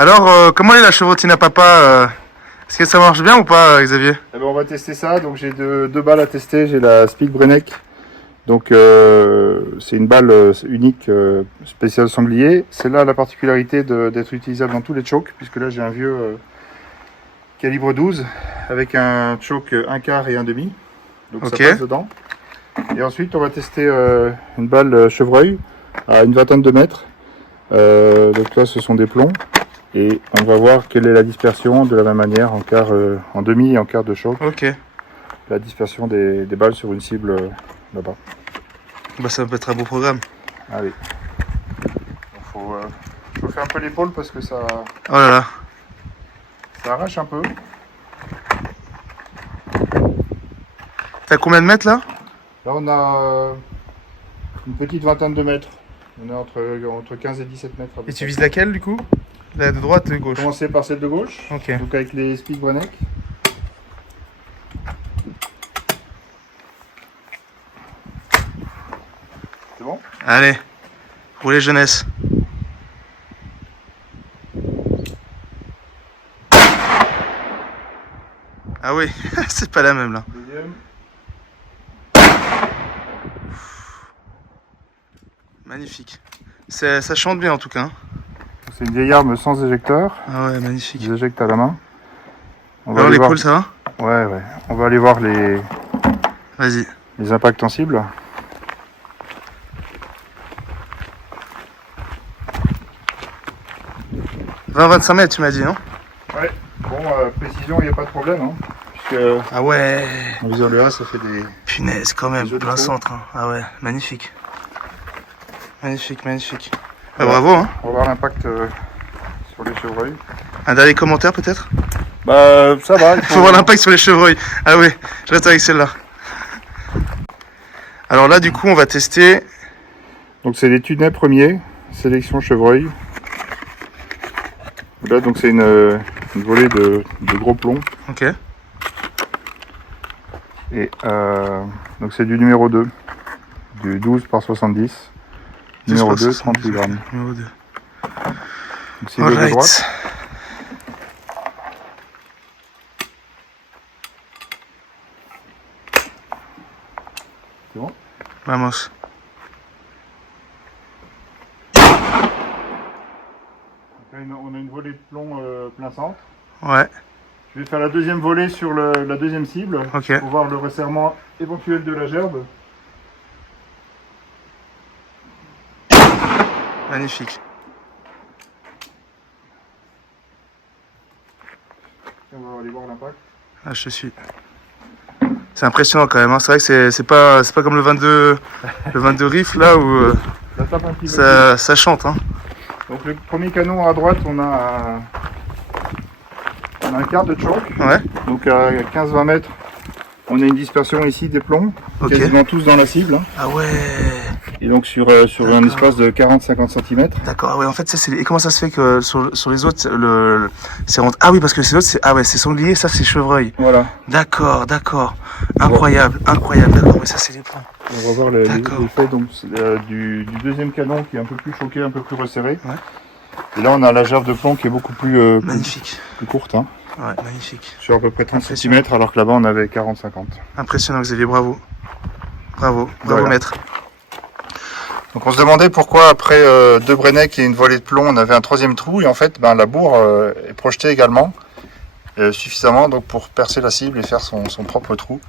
Alors, comment est la chevrotine à papa Est-ce que ça marche bien ou pas, Xavier? Eh ben, on va tester ça. Donc j'ai deux balles à tester. J'ai la Speed Brenneck. Donc c'est une balle unique spéciale sanglier. Celle-là a la particularité d'être utilisable dans tous les chokes, puisque là j'ai un vieux calibre 12 avec un choke 1/4 et 1/2. Donc ça passe dedans. Et ensuite on va tester une balle chevreuil à une vingtaine de mètres. Donc là ce sont des plombs. Et on va voir quelle est la dispersion de la même manière en quart, en demi et en quart de choc. Ok. La dispersion des balles sur une cible là-bas. Bah ça peut être un beau programme. Allez. Il faut chauffer un peu l'épaule parce que ça, Oh là là. ça arrache un peu. T'as combien de mètres là? Là on a une petite vingtaine de mètres. On est entre 15 et 17 mètres. Et tu vises laquelle du coup? La de droite ou de gauche? Commencer par celle de gauche. Ok. Donc avec les Speed Brenneck. C'est bon? Allez, roulez jeunesse. Ah oui, c'est pas la même là. Deuxième. Magnifique. Ça chante bien en tout cas. Hein. C'est une vieille arme sans éjecteur. Ah ouais, magnifique. Ils éjectent à la main. On va Alors aller l'épaule, voir... ça va? Ouais. On va aller voir les impacts en cible. « 20-25 mètres, tu m'as dit, non? » Ouais. Bon, précision, il n'y a pas de problème. Hein, puisque Ah ouais. en visant le A, ça fait des... Punaise, quand même, Des autres plein trous. centre. Hein. Ah ouais, magnifique. Magnifique, magnifique. Bah, Voilà. bravo, hein. On va voir l'impact sur les chevreuils. Un dernier commentaire peut-être? Bah, ça va. Il faut voir l'impact sur les chevreuils. Ah ouais, je reste avec celle-là. Alors là, du coup, on va tester. Donc, c'est les tunets premiers, sélection chevreuil. Là, donc, c'est une volée de gros plomb. Ok. Et donc, c'est du numéro 2, du 12 par 70. Numéro 2, 38 grammes. Numéro 2. Donc, cible de droite. C'est bon? Vamos. Là, on a une volée de plomb plein centre. Ouais. Je vais faire la deuxième volée sur la deuxième cible. Ok. Pour voir le resserrement éventuel de la gerbe. Magnifique. Et on va aller voir l'impact. Ah, je te suis. C'est impressionnant quand même. Hein. C'est vrai que c'est pas comme le 22 Riff là où Ça tape un petit peu. ça chante. Hein. Donc le premier canon à droite, on a un quart de choke. Ouais. Donc à 15-20 mètres, on a une dispersion ici des plombs, Ok. quasiment tous dans la cible. Hein. Ah ouais. Et donc sur un espace de 40-50 cm. D'accord, ouais, en fait, ça c'est. Et comment ça se fait que sur les autres, c'est ah oui, parce que ces autres, c'est sanglier, ça c'est chevreuil. Voilà. D'accord. Incroyable, d'accord, mais ça c'est les points. On va voir D'accord. l'effet donc du deuxième canon qui est un peu plus choqué, un peu plus resserré. Ouais. Et là on a la gerbe de plomb qui est beaucoup plus Magnifique. plus courte. Hein, Ouais, magnifique. sur à peu près 30 Impressionnant. cm alors que là-bas on avait 40-50. Impressionnant, Xavier, bravo. Bravo, Voilà. maître. Donc on se demandait pourquoi après deux Brenneck et une volée de plomb on avait un troisième trou et en fait la bourre est projetée également suffisamment donc pour percer la cible et faire son propre trou.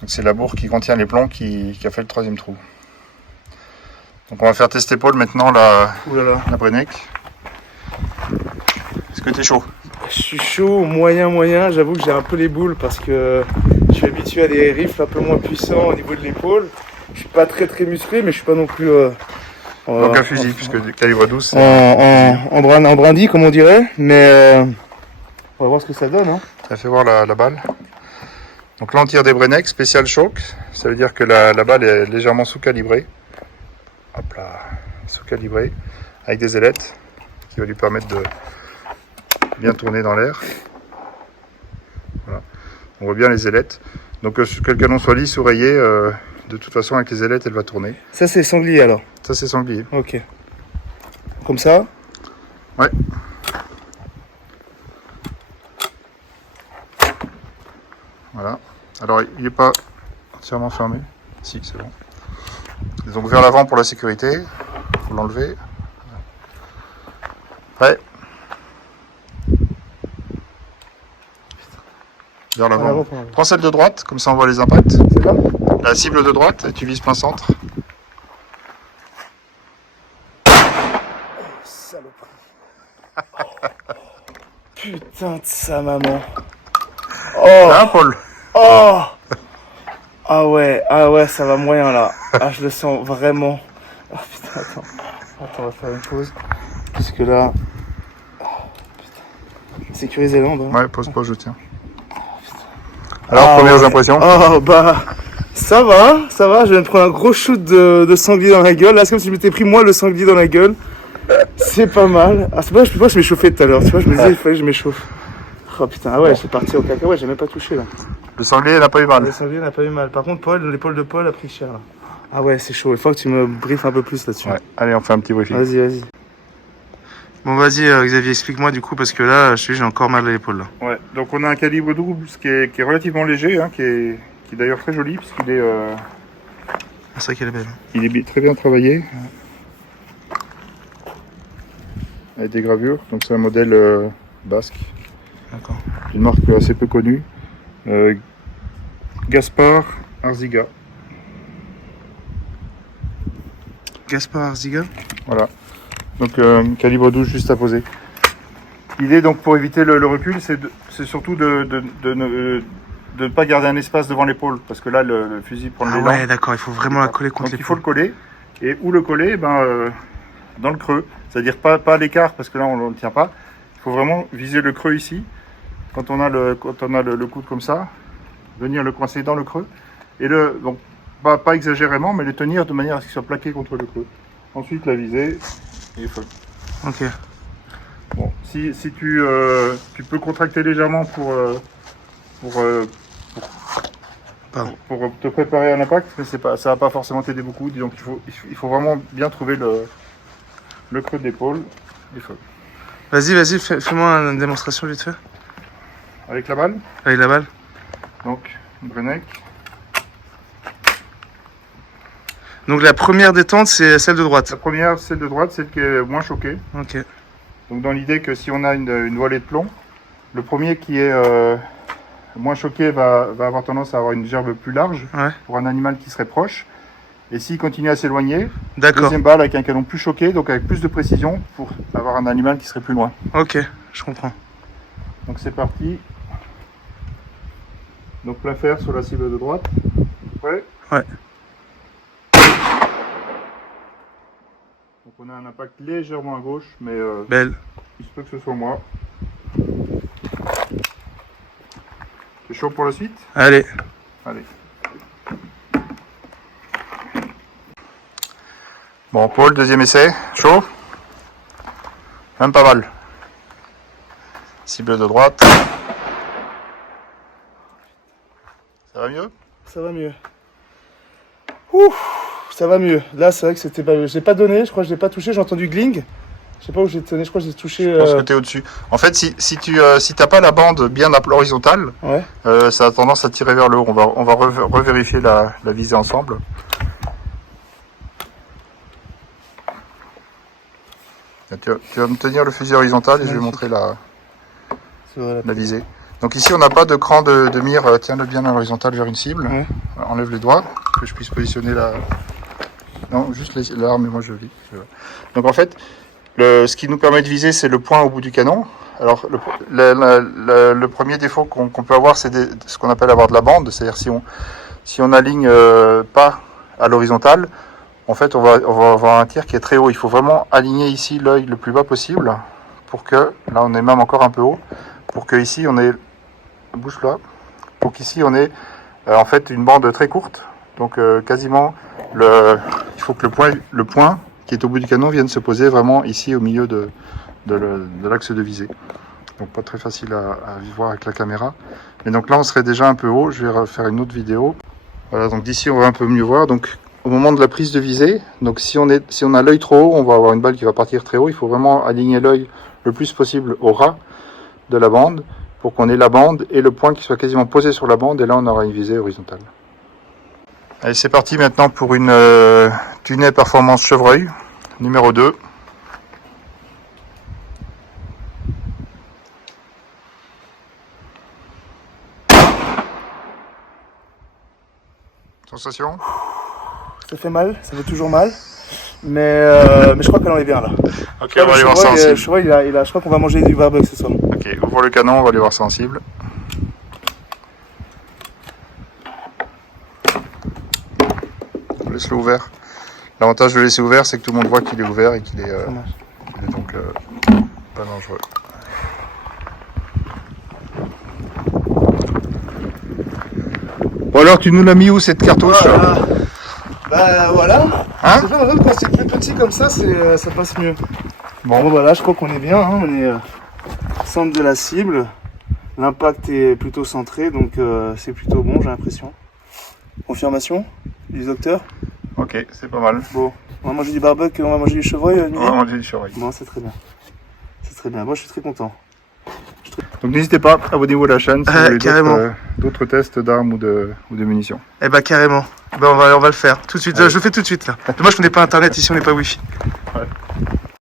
Donc c'est la bourre qui contient les plombs qui a fait le troisième trou. Donc on va faire tester Paul maintenant la Brenneck. Est-ce que tu es chaud? Je suis chaud, moyen. J'avoue que j'ai un peu les boules parce que je suis habitué à des rifles un peu moins puissants au niveau de l'épaule. Je suis pas très musclé, mais je suis pas non plus. Donc un fusil, puisque calibre 12. En brindille, comme on dirait. Mais on va voir ce que ça donne. Hein. Ça fait voir la balle. Donc là on tire des Brenneck spécial choc. Ça veut dire que la balle est légèrement sous-calibrée. Hop là, sous-calibrée. Avec des ailettes qui va lui permettre de bien tourner dans l'air. Voilà. On voit bien les ailettes. Donc que le canon soit lisse ou rayé, de toute façon avec les ailettes elle va tourner. Ça c'est sanglier alors. Ça c'est sanglier. Ok. Comme ça? Ouais. Voilà. Alors il n'est pas entièrement fermé. Si, c'est bon. Et donc vers l'avant pour la sécurité. Il faut l'enlever. Prêt. Vers l'avant. Prends celle de droite, comme ça on voit les impacts. C'est là? La cible de droite, et tu vises plein centre. Saloperie. Putain de sa maman. Oh, Là, Paul. oh. Ah ouais, ça va moyen là. Ah, je le sens vraiment. Oh putain, attends, on va faire une pause. Puisque là, oh, putain. Sécuriser l'onde. Hein. Ouais, pause, je tiens. Alors, premières impressions? Oh bah, ça va. Je viens de prendre un gros shoot de sanglier dans la gueule. Là, c'est comme si je m'étais pris moi le sanglier dans la gueule. C'est pas mal. Ah, c'est pas, je m'échauffais tout à l'heure. Tu vois, je me disais, il fallait que je m'échauffe. Oh putain, ah ouais, c'est parti au caca. Ouais, j'ai même pas touché là. Le sanglier n'a pas eu mal. Le sanglier n'a pas eu mal. Par contre, Paul, l'épaule de Paul a pris cher là. Ah ouais, c'est chaud. Il faut que tu me briefes un peu plus là-dessus. Ouais. Allez, on fait un petit briefing. Vas-y. Bon, vas-y, Xavier, explique-moi du coup, parce que là, j'ai encore mal à l'épaule là. Ouais, donc on a un calibre double qui est relativement léger, hein, qui est d'ailleurs très joli, parce qu'il est, C'est vrai qu'elle est belle. il est très bien travaillé. Avec des gravures, donc c'est un modèle basque, D'accord. d'une marque assez peu connue. Gaspard Arziga. Gaspard Arziga. Voilà. Donc calibre 12 juste à poser. L'idée donc pour éviter le recul, c'est surtout de ne pas garder un espace devant l'épaule, parce que là le fusil prend l'élan. Ouais, d'accord, il faut vraiment la coller contre Donc il faut le coller. Et où le coller? Dans le creux. C'est-à-dire pas à l'écart, parce que là on ne le tient pas. Il faut vraiment viser le creux ici. Quand on a le coude comme ça, venir le coincer dans le creux. Et donc pas exagérément, mais le tenir de manière à ce qu'il soit plaqué contre le creux. Ensuite la viser et feu. Ok. Bon, si tu peux contracter légèrement pour te préparer à l'impact, mais ça va pas forcément t'aider beaucoup. Donc il faut vraiment bien trouver le creux d'épaule et feu. Vas-y, fais-moi une démonstration vite fait. Avec la balle. Avec la balle. Donc, Brenec. Donc la première détente, c'est celle de droite. La première, celle de droite, celle qui est moins choquée. Ok. Donc dans l'idée que si on a une voilée de plomb, le premier qui est moins choqué va avoir tendance à avoir une gerbe plus large pour un animal qui serait proche. Et s'il continue à s'éloigner, deuxième balle avec un canon plus choqué, donc avec plus de précision pour avoir un animal qui serait plus loin. Ok, je comprends. Donc c'est parti. Donc plein fer sur la cible de droite. Prêt ? Ouais. Donc on a un impact légèrement à gauche, mais belle. Il se peut que ce soit moi. T'es chaud pour la suite ? Allez. Bon, Paul, deuxième essai. Chaud ? Même pas mal. Cible de droite. Ça va mieux ? Ça va mieux. Ouf, ça va mieux. Là, c'est vrai que c'était pas... J'ai pas donné, je crois que je l'ai pas touché, j'ai entendu gling. Je sais pas où j'ai donné, je crois que j'ai touché... Je pense que t'es au-dessus. En fait, si t'as pas la bande bien à l'horizontale, ça a tendance à tirer vers le haut. On va revérifier la visée ensemble. Tu vas me tenir le fusil horizontal et je vais montrer la visée. Donc ici, on n'a pas de cran de mire. Tiens-le bien à l'horizontale vers une cible. Enlève les doigts, que je puisse positionner la... Non, juste l'arme et moi je vis. Donc en fait, ce qui nous permet de viser, c'est le point au bout du canon. Alors le premier défaut qu'on peut avoir, c'est ce qu'on appelle avoir de la bande. C'est-à-dire si on aligne pas à l'horizontale, en fait, on va avoir un tir qui est très haut. Il faut vraiment aligner ici l'œil le plus bas possible pour que, là on est même encore un peu haut, pour que ici on ait, bouge là, pour qu'ici on ait en fait une bande très courte. Donc quasiment, il faut que le point qui est au bout du canon vienne se poser vraiment ici au milieu de l'axe de visée. Donc pas très facile à voir avec la caméra. Mais donc là on serait déjà un peu haut. Je vais refaire une autre vidéo. Voilà, donc d'ici on va un peu mieux voir. Donc au moment de la prise de visée, donc si on a l'œil trop haut, on va avoir une balle qui va partir très haut. Il faut vraiment aligner l'œil le plus possible au ras de la bande pour qu'on ait la bande et le point qui soit quasiment posé sur la bande, et là on aura une visée horizontale. Allez, c'est parti maintenant pour une tunée performance chevreuil numéro 2. Sensation? Ça fait mal, ça fait toujours mal. Mais je crois qu'elle en est bien là. Ok, on va aller voir ça sensible. Le chevreuil, je crois qu'on va manger du barbecue ce soir. Ok, ouvre le canon, on va aller voir sensible. Laisse-le ouvert. L'avantage de laisser ouvert, c'est que tout le monde voit qu'il est ouvert et qu'il est donc pas dangereux. Bon alors, tu nous l'as mis où cette cartouche? Bah voilà. Hein? C'est pas grave, quand c'est plus petit comme ça, ça passe mieux. Bon voilà, je crois qu'on est bien, hein, on est centre de la cible. L'impact est plutôt centré, donc c'est plutôt bon, j'ai l'impression. Confirmation du docteur? Ok, c'est pas mal. Bon, on va manger du barbecue, on va manger du chevreuil. On va manger du chevreuil. Bon, c'est très bien. C'est très bien. Moi, je suis très content. Donc n'hésitez pas, abonnez-vous à la chaîne si vous voulez carrément. d'autres tests d'armes ou de munitions. Eh bah carrément. Ben, on va le faire tout de suite. Je le fais tout de suite là. Dommage qu'on n'ait pas internet ici, on n'est pas wifi. Ouais.